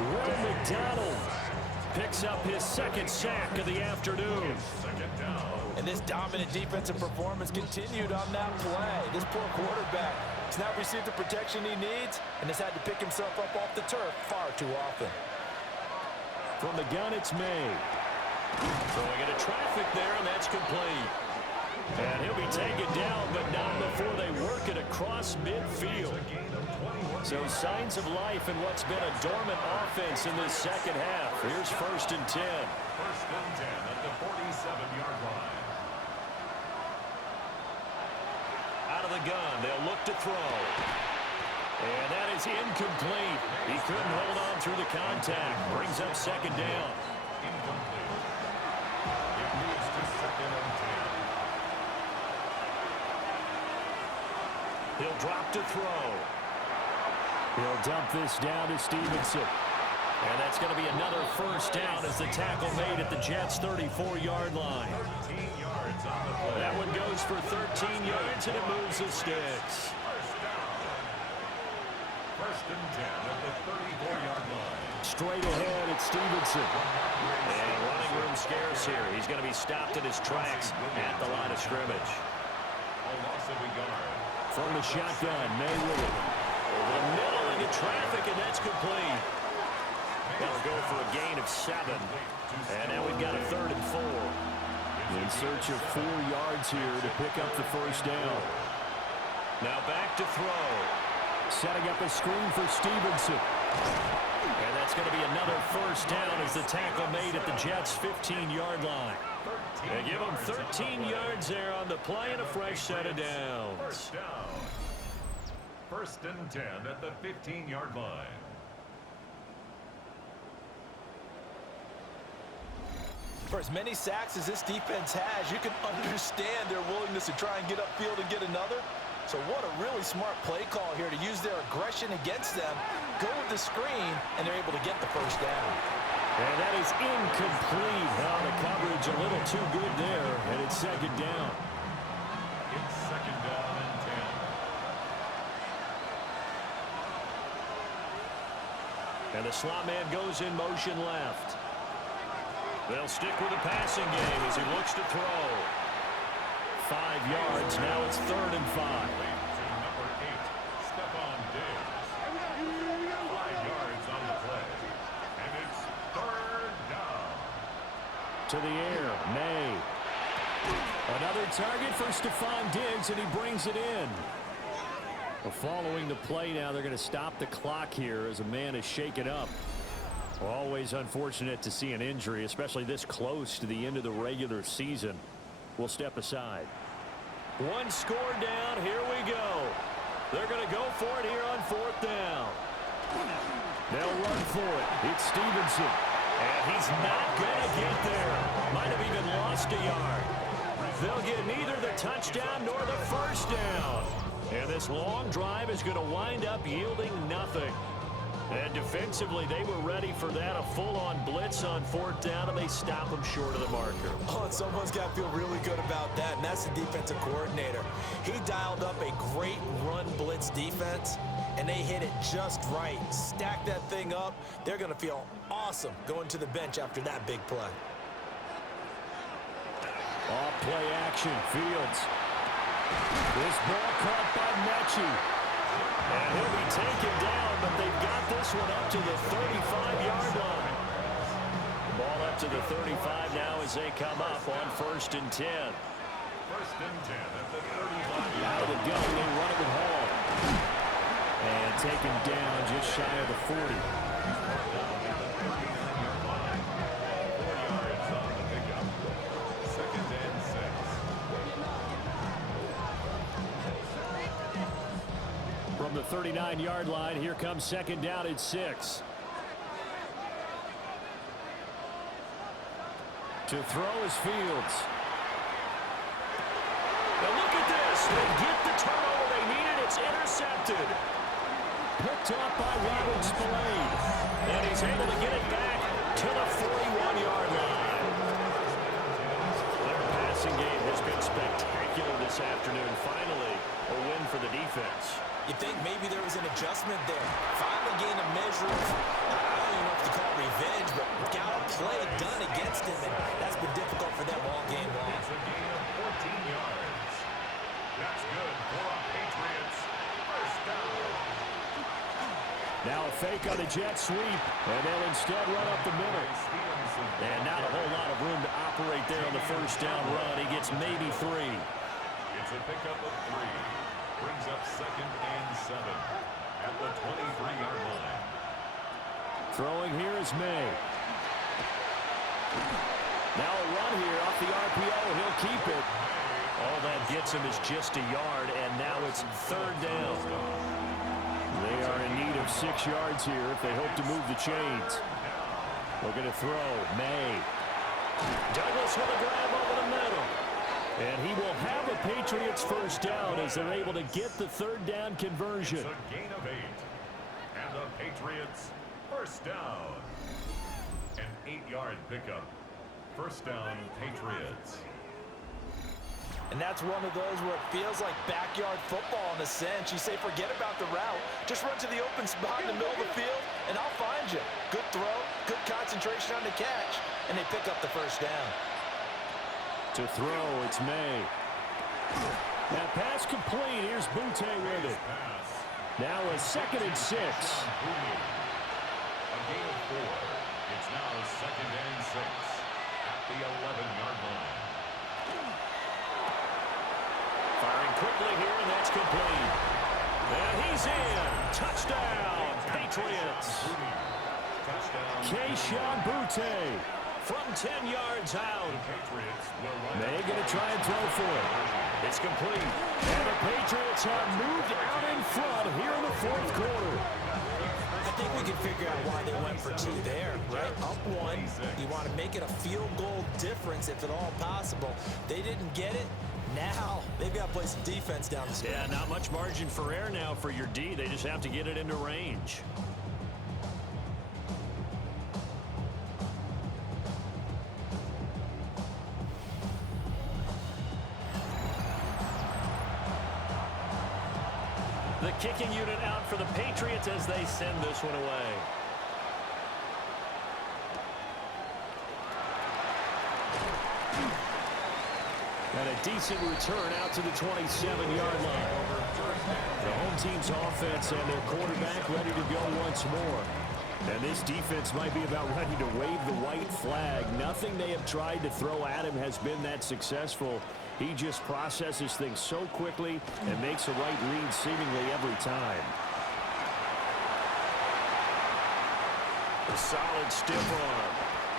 Will McDonald picks up his 2nd sack of the afternoon. 2nd down. And this dominant defensive performance continued on that play. This poor quarterback has not received the protection he needs and has had to pick himself up off the turf far too often. From the gun, it's May. Throwing into traffic there, and that's complete. And he'll be taken down, but not before they work it across midfield. So signs of life in what's been a dormant offense in this 2nd half. Here's 1st and 10. 1st and 10 at the 47-yard line. Out of the gun, they'll look to throw. And that is incomplete. He couldn't hold on through the contact. Brings up 2nd down. Incomplete. It moves to 2nd and 10. He'll drop to throw. He'll dump this down to Stevenson. And that's going to be another first down as the tackle made at the Jets' 34-yard line. 13 yards on the play. That one goes for 13 yards, and it moves the sticks. First down. 1st and 10 at the 34-yard line. Straight ahead, it's Stevenson. And running room scarce here. He's going to be stopped in his tracks at the line of scrimmage. A loss of a yard. From the shotgun, May with it. Over the middle into traffic, and that's complete. That'll go for a gain of 7. And now we've got a 3rd and 4. In search of 4 yards here to pick up the first down. Now back to throw. Setting up a screen for Stevenson. And that's going to be another first down as the tackle made at the Jets' 15-yard line. They give them 13 yards there on the play and a fresh set of downs. First down. 1st and 10 at the 15-yard line. For as many sacks as this defense has, you can understand their willingness to try and get upfield and get another. So what a really smart play call here to use their aggression against them, go with the screen, and they're able to get the first down. And that is incomplete. Well, the coverage a little too good there, and it's 2nd down. It's 2nd down and 10. And the slot man goes in motion left. They'll stick with the passing game as he looks to throw. 5 yards. Now it's 3rd and 5. To number 8, Stephon Diggs. 5 yards on the play. And it's 3rd down. To the air. May. Another target for Stephon Diggs, and he brings it in. Well, following the play now, they're going to stop the clock here as a man is shaken up. Always unfortunate to see an injury, especially this close to the end of the regular season. We'll step aside. 1 score down. Here we go. They're going to go for it here on 4th down. They'll run for it. It's Stevenson. And he's not going to get there. Might have even lost a yard. They'll get neither the touchdown nor the first down. And this long drive is going to wind up yielding nothing. And defensively, they were ready for that, a full-on blitz on 4th down, and they stop them short of the marker. Oh, and someone's got to feel really good about that, and that's the defensive coordinator. He dialed up a great run blitz defense, and they hit it just right. Stack that thing up. They're going to feel awesome going to the bench after that big play. Off play action, Fields. This ball caught by Mechie. And he'll be taken down, but they've got this one up to the 35-yard line. Ball up to the 35 now as they come up on 1st and 10. 1st and 10 at the 35. Out of the gun, they run it with Hall. And taken down just shy of the 40. 4 yards on the pickup. 2nd and 6. From the 39-yard line, here comes 2nd down and 6. To throw is Fields. Now look at this. They get the turnover they needed. It's intercepted. Picked up by Robert Spillane. And he's able to get it back to the 41-yard line. Their passing game has been spectacular this afternoon. Finally, a win for the defense. You think maybe there was an adjustment there. Finally gained a measure of, I don't even know if to call it revenge, but got a play done against him, and that's been difficult for them all game long. It's a gain of 14 yards. That's good for a Patriots. First down. Now a fake on the jet sweep, and they'll instead run up the middle. And not a whole lot of room to operate there on the first down run. He gets maybe 3. It's a pickup of 3. Brings up 2nd and 7 at the 23-yard line. Throwing here is May. Now a run here off the RPO. He'll keep it. All that gets him is just a yard, and now it's 3rd down. They are in need of 6 yards here if they hope to move the chains. Looking to throw. May. Douglas with a grab over the middle. And he will have a Patriots first down as they're able to get the 3rd down conversion. It's a gain of 8. And the Patriots first down. An 8-yard pickup. First down, Patriots. And that's one of those where it feels like backyard football in a sense. You say forget about the route. Just run to the open spot in the middle of the field, and I'll find you. Good throw, good concentration on the catch, and they pick up the first down. To throw, it's May. That pass complete. Here's Butte with it. Now a 2nd and 6. A gain of 4. It's now 2nd and 6 at the 11-yard line. quickly here, and that's complete. And he's in. Touchdown, Patriots. Keyshawn Butte from 10 yards out. They're going to try and throw for it. It's complete. And the Patriots have moved out in front here in the fourth quarter. I think we can figure out why they went for two there, right? Up one, you want to make it a field goal difference if at all possible. They didn't get it. Now they've got to play some defense down the stretch. Yeah, not much margin for error now for your D. They just have to get it into range. The kicking unit out for the Patriots as they send this one away. And a decent return out to the 27-yard line. The home team's offense and their quarterback ready to go once more. And this defense might be about ready to wave the white flag. Nothing they have tried to throw at him has been that successful. He just processes things so quickly and makes the right read seemingly every time. A solid stiff arm.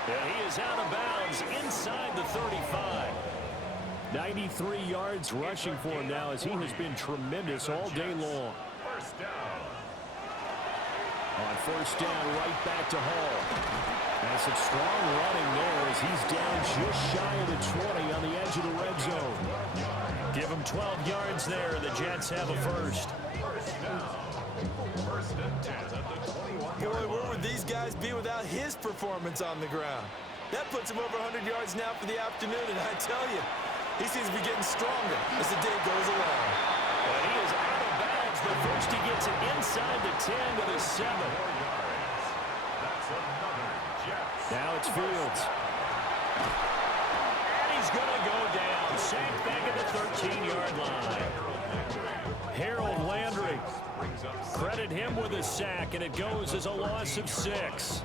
And he is out of bounds inside the 35. 93 yards rushing for him now as he has been tremendous all day long. First down. On first down, right back to Hall. And some strong running there as he's down just shy of the 20 on the edge of the red zone. Give him 12 yards there. The Jets have a first. First and 10 at the 21. Boy, where would these guys be without his performance on the ground? That puts him over 100 yards now for the afternoon, and I tell you, he seems to be getting stronger as the day goes along. And he is out of bounds, but first he gets it inside the 10 to the 7. That's another Jets. Now it's Fields. And he's going to go down. Sacked back at the 13-yard line. Harold Landry. Credit him with a sack, and it goes as a loss of 6.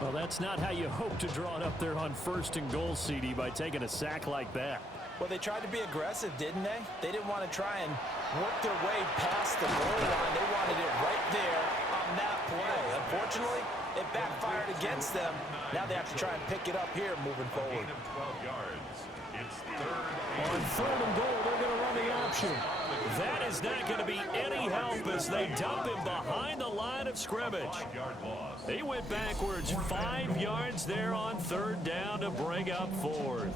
Well, that's not how you hope to draw it up there on first and goal, CD, by taking a sack like that. Well, they tried to be aggressive, didn't they? They didn't want to try and work their way past the goal line. They wanted it right there on that play. Unfortunately, it backfired against them. Now they have to try and pick it up here moving forward. 12 yards. It's third. On third and goal, they're going to run the option. That is not going to be any help as they dump him behind the line of scrimmage. 5-yard loss. He went backwards 5 yards there on third down to bring up fourth.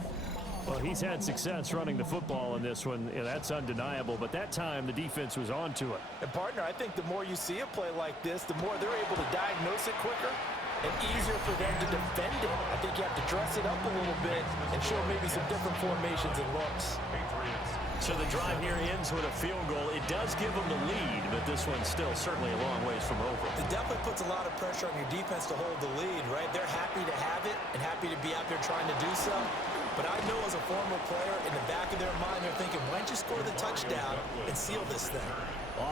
Well, he's had success running the football in this one. Yeah, that's undeniable, but that time the defense was onto it. And, partner, I think the more you see a play like this, the more they're able to diagnose it quicker and easier for them to defend it. I think you have to dress it up a little bit and show maybe some different formations and looks. So the drive here ends with a field goal. It does give them the lead, but this one's still certainly a long ways from over. It definitely puts a lot of pressure on your defense to hold the lead, right? They're happy to have it and happy to be out there trying to do so. But I know as a former player, in the back of their mind, they're thinking, why don't you score the touchdown and seal this thing?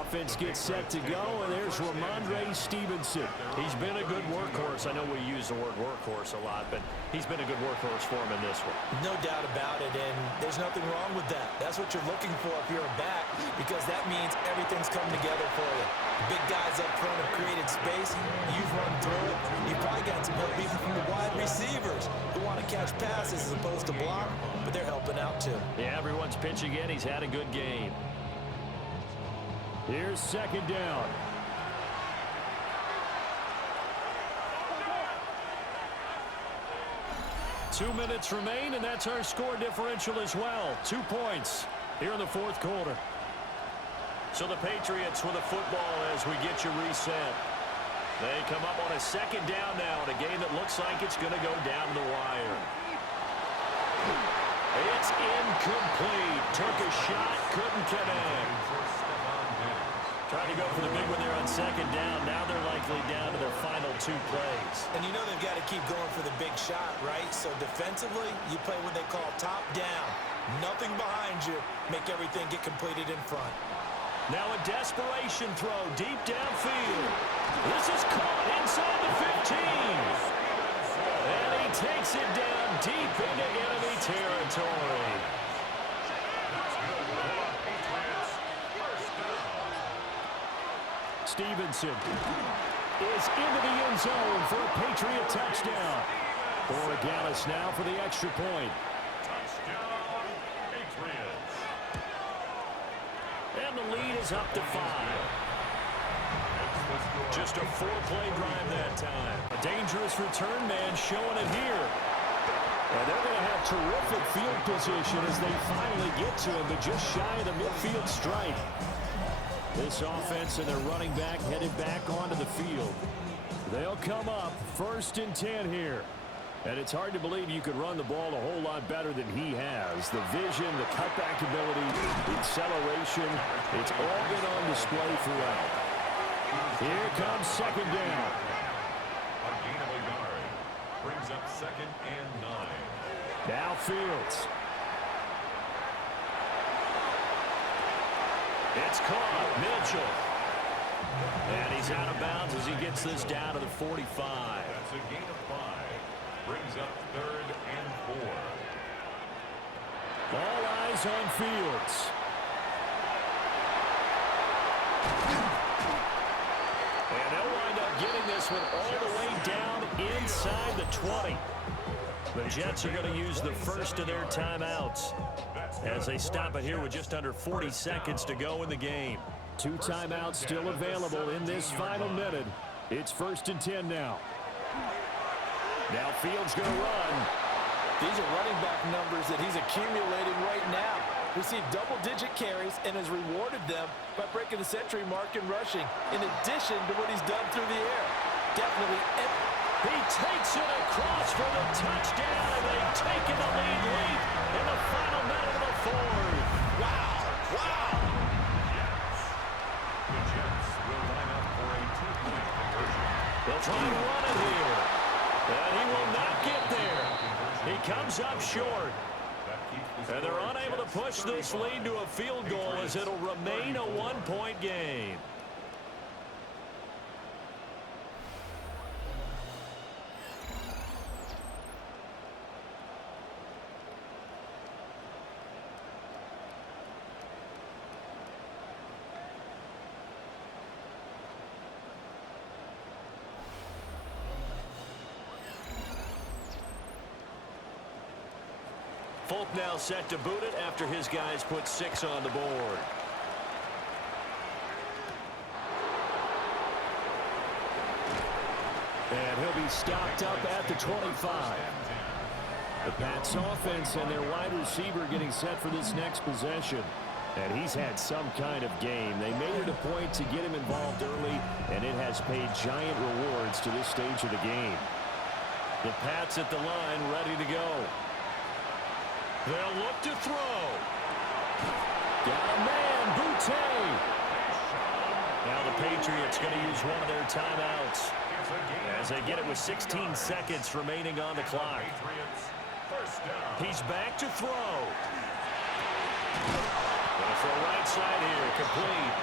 Offense gets set to go, and there's Ramondre Stevenson. He's been a good workhorse. I know we use the word workhorse a lot, but he's been a good workhorse for him in this one. No doubt about it, and there's nothing wrong with that. That's what you're looking for if you're a back, because that means everything's come together for you. The big guys up front have created space. You've run through it. You've probably got some help even from the wide receivers who want to catch passes as opposed to block, but they're helping out too. Yeah, everyone's pitching in. He's had a good game. Here's second down. Two minutes remain, and that's our score differential as well. 2 points here in the fourth quarter. So the Patriots with a football as we get you reset. They come up on a second down now in a game that looks like it's going to go down the wire. It's incomplete. Took a shot, couldn't connect. Trying to go for the big one there on second down. Now they're likely down to their final 2 plays. And you know they've got to keep going for the big shot, right? So defensively, you play what they call top down. Nothing behind you. Make everything get completed in front. Now a desperation throw deep downfield. This is caught inside the 15. And he takes it down deep into enemy territory. Stevenson is into the end zone for a Patriot touchdown. Borregales now for the extra point. Touchdown, Patriots. And the lead is up to 5. Just a 4-play drive that time. A dangerous return man showing it here. And they're going to have terrific field position as they finally get to him, but just shy of the midfield stripe. This offense and their running back headed back onto the field. They'll come up 1st and 10 here. And it's hard to believe you could run the ball a whole lot better than he has. The vision, the cutback ability, the acceleration, it's all been on display throughout. Here comes 2nd down. A gain of a yard. Brings up 2nd and 9. Now Fields. It's caught. Mitchell. And he's out of bounds as he gets this down to the 45. That's a gain of 5. Brings up 3rd and 4. All eyes on Fields. And they'll wind up getting this one all the way down inside the 20. The Jets are going to use the first of their timeouts as they stop it here with just under 40 seconds to go in the game. 2 timeouts still available in this final minute. It's 1st and 10 now. Now Fields going to run. These are running back numbers that he's accumulating right now. Received double-digit carries and has rewarded them by breaking the century mark in rushing, in addition to what he's done through the air. Definitely. He takes it across for the touchdown, and they've taken the lead late in the final minute of the 4th. Wow. Wow. Yes. The Jets will line up for a 2-point conversion. They'll try to run it here. And he will not get there. He comes up short. And they're unable to push this lead to a field goal as it'll remain a 1-point game. Folk now set to boot it after his guys put 6 on the board. And he'll be stopped up at the 25. The Pats offense and their wide receiver getting set for this next possession. And he's had some kind of game. They made it a point to get him involved early, and it has paid giant rewards to this stage of the game. The Pats at the line ready to go. They'll look to throw. Got a man, Boutte. Now the Patriots going to use one of their timeouts as they get it with 16 seconds remaining on the clock. He's back to throw. Going for a right side here, complete.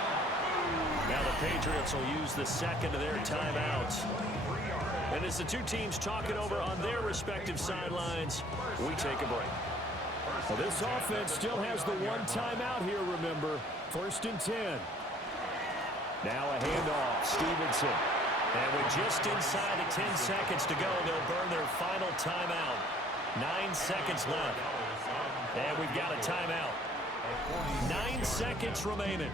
Now the Patriots will use the second of their timeouts. And as the two teams talk it over on their respective sidelines, we take a break. Well, this offense still has the one timeout here, remember. 1st and 10. Now a handoff. Stevenson. And with just inside of 10 seconds to go, they'll burn their final timeout. 9 seconds left. And we've got a timeout. 9 seconds remaining.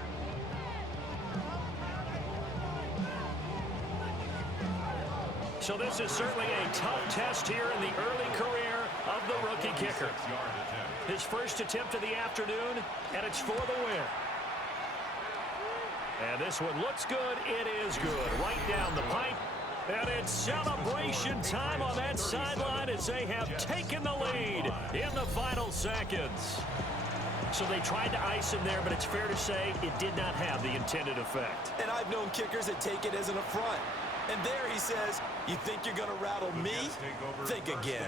So this is certainly a tough test here in the early career of the rookie kicker. His first attempt of the afternoon, and it's for the win. And this one looks good. It is good. Right down the pipe. And it's celebration time on that sideline as they have taken the lead in the final seconds. So they tried to ice him there, but it's fair to say it did not have the intended effect. And I've known kickers that take it as an affront. And there he says, you think you're going to rattle me? Think again.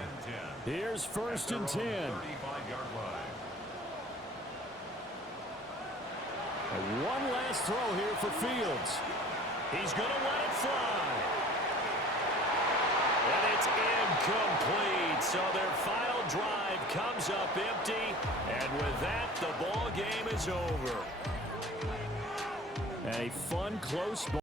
Here's 1st and 10. And one last throw here for Fields. He's going to let it fly. And it's incomplete. So their final drive comes up empty. And with that, the ball game is over. A fun, close ball.